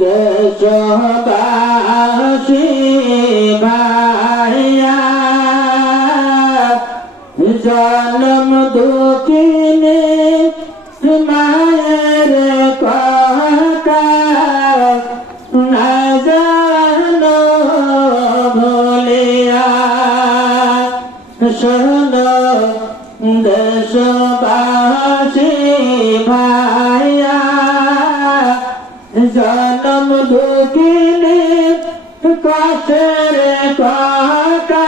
দেশবাসী ভাইয়া জনম দুঃখিনী মায়ের কথা না জানো ভুলিয়া শোনো দেশবাসী ভাইয়া জনম দুঃখিনী কষ্টের কথা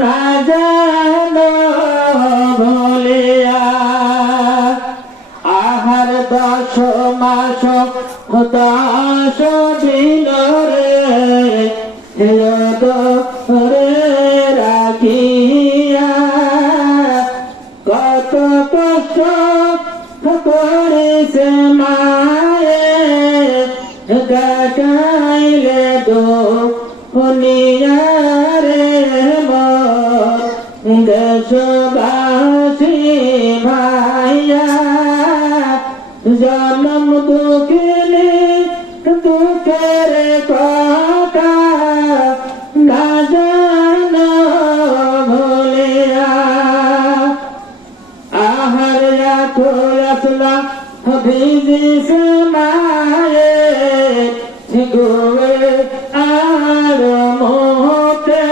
না জানো ভুলিয়া আহার 10 মাস 10 দিন রে রাখিয়া কত কষ্ট করেছে মায়ে দেখাইলে দুনিয়া রে দেশবাসী ভাইয়া জনম দুঃখিনী দুঃখের কথা না জানো ভুলিয়া আহার রাখো আসলা ভিজিছে মায়ে গোয়ে আর মোতে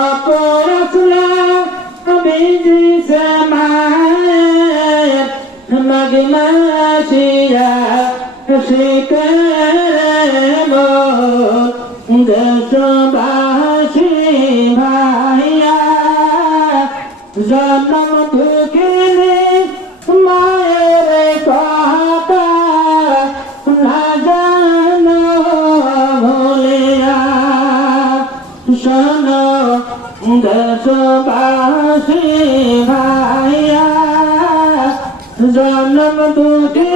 অপর আসলা ভিজিছে মায়ে মাগি মাসিয়া শিখরে দেশবাসী ভাইয়া জনম দুঃখিনী মায়ের কথা না জানো ভুলিয়া শোনো দেশবাসী ভাইয়া জনম দুঃখিনী